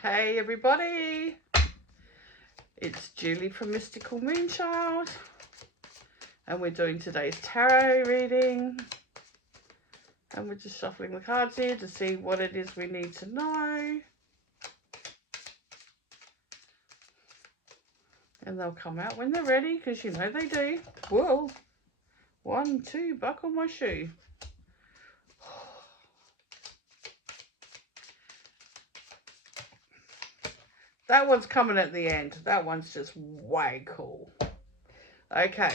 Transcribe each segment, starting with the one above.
Hey everybody, it's Julie from Mystical Moonchild and we're doing today's tarot reading and we're just shuffling the cards here to see what it is we need to know, and they'll come out when they're ready because you know they do. Whoa, 1, 2, buckle my shoe. That one's coming at the end. That one's just way cool. Okay,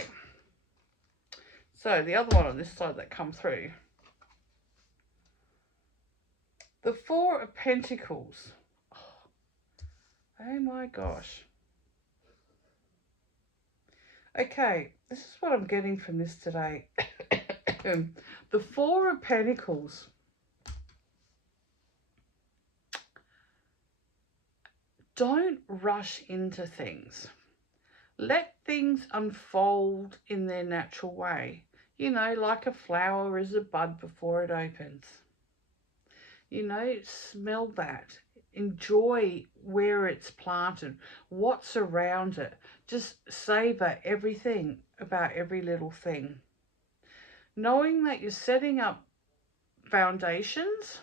so the other one on this side that come through, the Four of Pentacles. Oh my gosh. Okay, this is what I'm getting from this today. The Four of Pentacles. Don't rush into things. Let things unfold in their natural way. You know, like a flower is a bud before it opens. You know, smell that. Enjoy where it's planted, what's around it. Just savor everything about every little thing. Knowing that you're setting up foundations,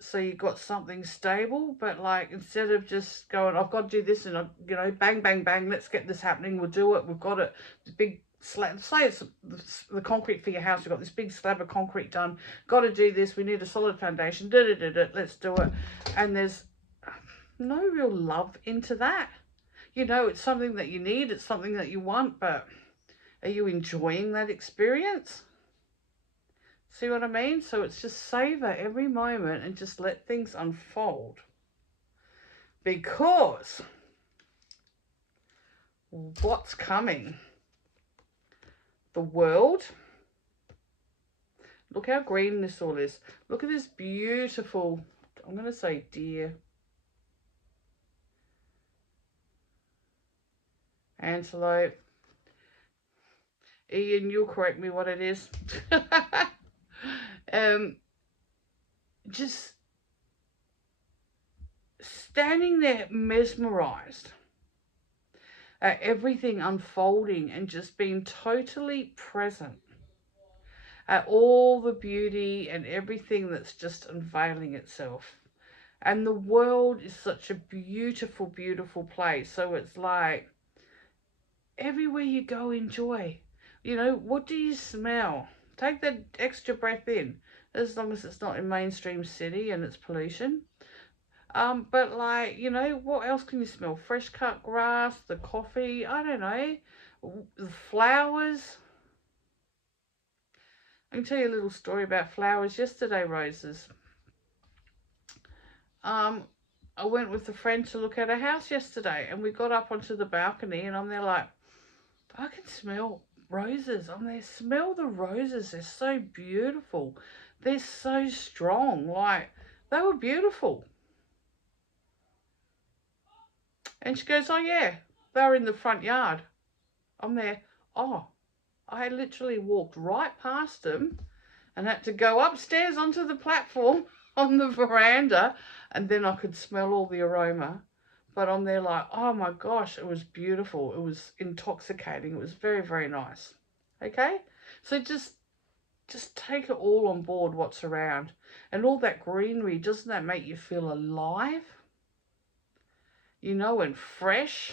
so you've got something stable, but like instead of just going, I've got to do this and you know, bang, bang, bang, let's get this happening, we'll do it, we've got it, the big slab, say it's the concrete for your house, you've got this big slab of concrete done, got to do this, we need a solid foundation, let's do it, and there's no real love into that. You know, it's something that you need, it's something that you want, but are you enjoying that experience? See what I mean? So it's just savor every moment and just let things unfold. Because what's coming? The world. Look how green this all is. Look at this beautiful, I'm going to say deer. Antelope. Ian, you'll correct me what it is. Just standing there mesmerized at everything unfolding and just being totally present at all the beauty and everything that's just unveiling itself. And the world is such a beautiful, beautiful place. So it's like everywhere you go, enjoy. You know, what do you smell? Take that extra breath in, as long as it's not in mainstream city and it's pollution. But like, you know, what else can you smell? Fresh cut grass, the coffee, I don't know, the flowers. I can tell you a little story about flowers yesterday, roses. I went with a friend to look at a house yesterday and we got up onto the balcony and I'm there like, I can smell roses. I'm there, smell the roses. They're so beautiful. They're so strong. Like, they were beautiful. And she goes, oh yeah, they were in the front yard. I'm there, oh, I literally walked right past them and had to go upstairs onto the platform on the veranda, and then I could smell all the aroma. But I'm there like, oh my gosh, it was beautiful. It was intoxicating. It was very, very nice. Okay? So just take it all on board, what's around. And all that greenery, doesn't that make you feel alive? You know, and fresh,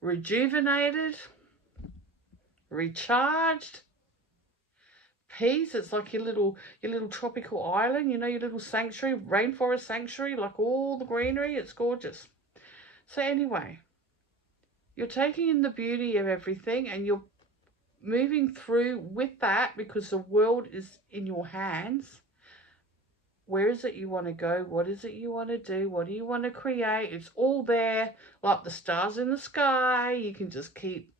rejuvenated, recharged. Peace. It's like your little tropical island, you know, your little sanctuary, rainforest sanctuary, like all the greenery. It's gorgeous. So anyway, you're taking in the beauty of everything and you're moving through with that because the world is in your hands. Where is it you want to go? What is it you want to do? What do you want to create? It's all there, like the stars in the sky. You can just keep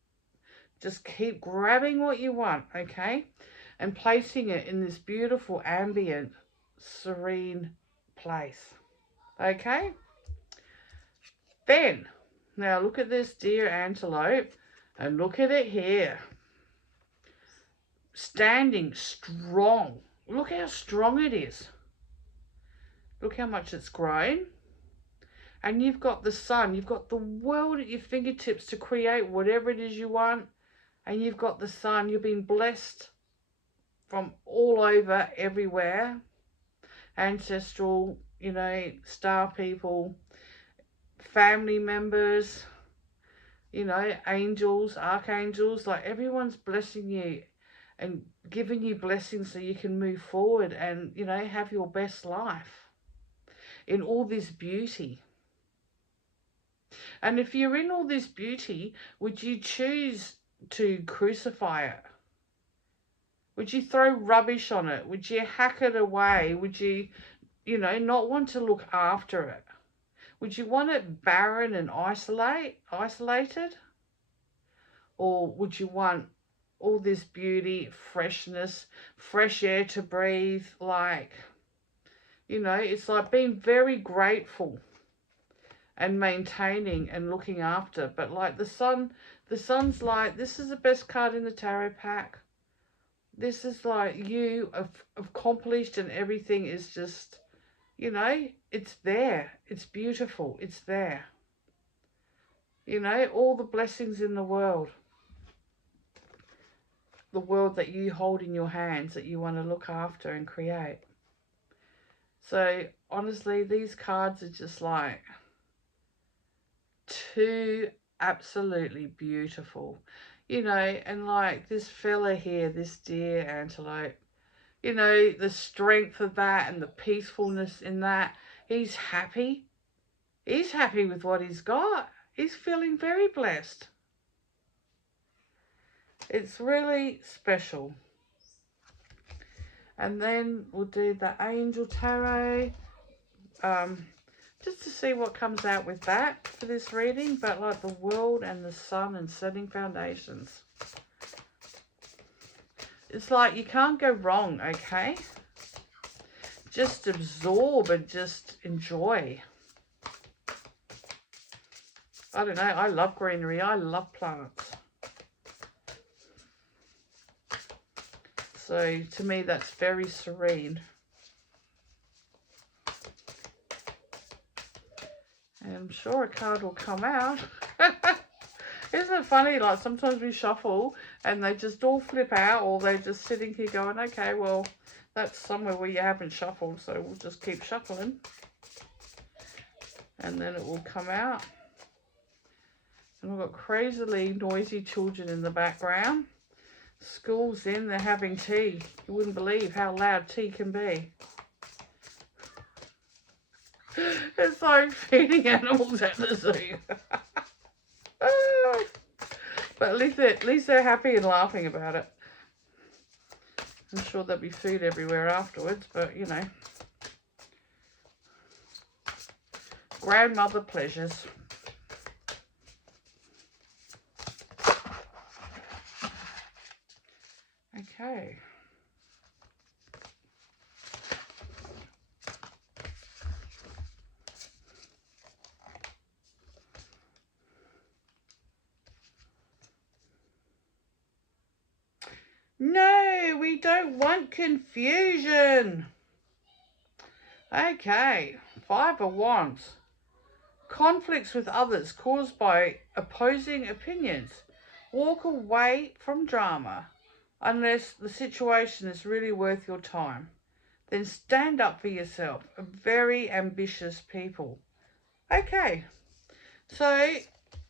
grabbing what you want, okay? And placing it in this beautiful, ambient, serene place, okay? Then, now look at this deer antelope, and look at it here. Standing strong. Look how strong it is. Look how much it's grown. And you've got the sun. You've got the world at your fingertips to create whatever it is you want. And you've got the sun. You've been blessed from all over, everywhere. Ancestral, you know, star people, family members, you know, angels, archangels. Like, everyone's blessing you and giving you blessings so you can move forward and, you know, have your best life in all this beauty. And if you're in all this beauty, would you choose to crucify it? Would you throw rubbish on it? Would you hack it away? Would you, you know, not want to look after it? Would you want it barren and isolated? Or would you want all this beauty, freshness, fresh air to breathe? Like, you know, it's like being very grateful and maintaining and looking after. But like the sun's like, this is the best card in the tarot pack. This is like, you have accomplished, and everything is just, you know, it's there. It's beautiful. It's there. You know, all the blessings in the world. The world that you hold in your hands, that you want to look after and create. So honestly, these cards are just like too absolutely beautiful. You know, and like this fella here, this deer antelope, you know, the strength of that and the peacefulness in that. He's happy. He's happy with what he's got. He's feeling very blessed. It's really special. And then we'll do the Angel Tarot. Just to see what comes out with that for this reading. But like the world and the sun and setting foundations. It's like you can't go wrong, okay? Just absorb and just enjoy. I don't know. I love greenery. I love plants. So to me, that's very serene. And I'm sure a card will come out. Isn't it funny? Like sometimes we shuffle and they just all flip out, or they're just sitting here going, okay, well, that's somewhere where you haven't shuffled, so we'll just keep shuffling. And then it will come out. And we've got crazily noisy children in the background. School's in, they're having tea. You wouldn't believe how loud tea can be. It's like feeding animals at the zoo. But at least they're happy and laughing about it. I'm sure there'll be food everywhere afterwards, but you know. Grandmother pleasures. Okay. No, we don't want confusion. Okay, 5 of Wands. Conflicts with others caused by opposing opinions. Walk away from drama unless the situation is really worth your time. Then stand up for yourself. Very ambitious people. Okay, so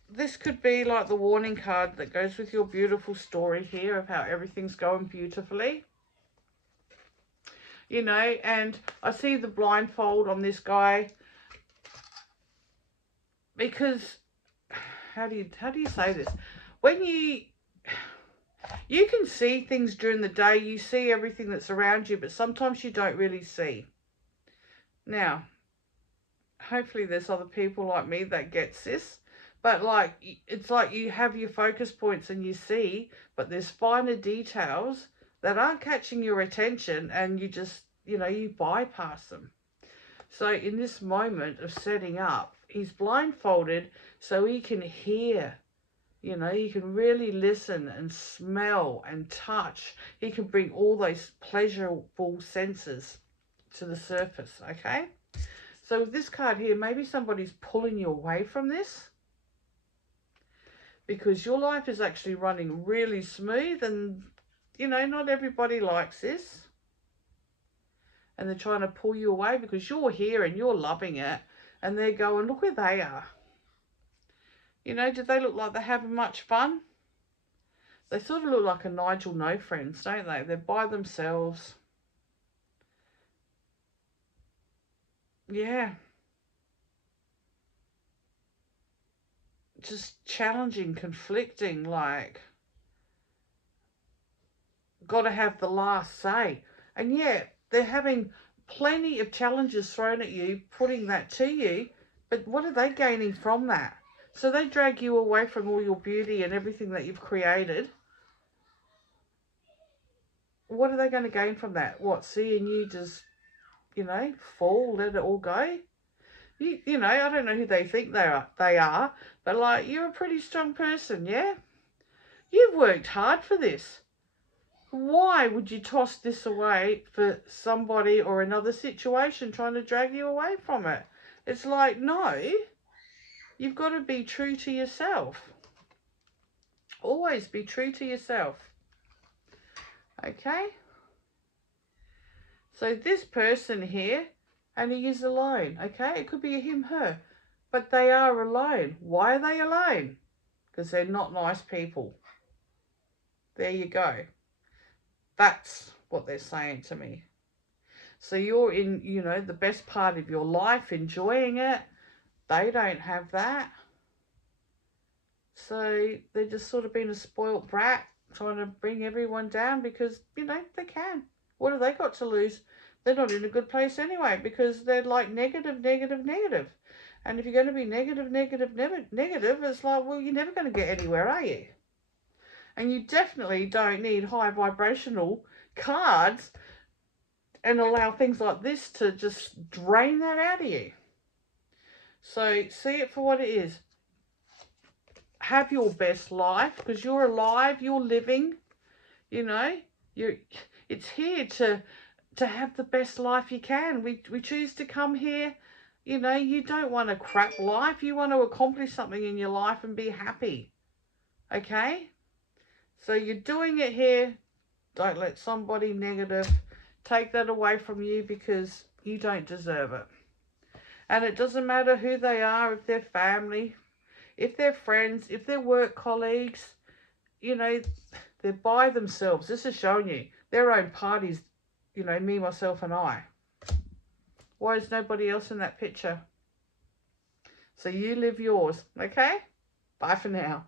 this could be like the warning card that goes with your beautiful story here of how everything's going beautifully. You know, and I see the blindfold on this guy because how do you say this? When you can see things during the day, you see everything that's around you, but sometimes you don't really see. Now, hopefully there's other people like me that gets this. But like, it's like you have your focus points and you see, but there's finer details that aren't catching your attention, and you just, you know, you bypass them. So in this moment of setting up, he's blindfolded so he can hear, you know, he can really listen and smell and touch. He can bring all those pleasurable senses to the surface, okay? So with this card here, maybe somebody's pulling you away from this, because your life is actually running really smooth, and, you know, not everybody likes this. And they're trying to pull you away because you're here and you're loving it. And they're going, look where they are. You know, do they look like they're having much fun? They sort of look like a Nigel no friends, don't they? They're by themselves. Yeah. Just challenging, conflicting, like, got to have the last say. And yeah, they're having plenty of challenges thrown at you, putting that to you, but what are they gaining from that? So they drag you away from all your beauty and everything that you've created. What are they going to gain from that? What, seeing you just, you know, fall, let it all go? You know, I don't know who they think they are, but like, you're a pretty strong person, yeah? You've worked hard for this. Why would you toss this away for somebody or another situation trying to drag you away from it? It's like, no, you've got to be true to yourself. Always be true to yourself. Okay? So this person here, and he is alone, okay? It could be a him, her, but they are alone. Why are they alone? Because they're not nice people. There you go. That's what they're saying to me. So you're in, you know, the best part of your life, enjoying it. They don't have that. So they're just sort of being a spoilt brat, trying to bring everyone down because, you know, they can. What have they got to lose? They're not in a good place anyway, because they're like negative, negative, negative. And if you're going to be negative, negative, negative, it's like, well, you're never going to get anywhere, are you? And you definitely don't need high vibrational cards and allow things like this to just drain that out of you. So see it for what it is. Have your best life, because you're alive, you're living, you know, it's here to have the best life you can. We choose to come here, you know, you don't want a crap life, you want to accomplish something in your life and be happy. Okay? So you're doing it here. Don't let somebody negative take that away from you, because you don't deserve it. And it doesn't matter who they are, if they're family, if they're friends, if they're work colleagues, you know, they're by themselves. This is showing you their own parties, you know, me, myself, and I. Why is nobody else in that picture? So you live yours, okay? Bye for now.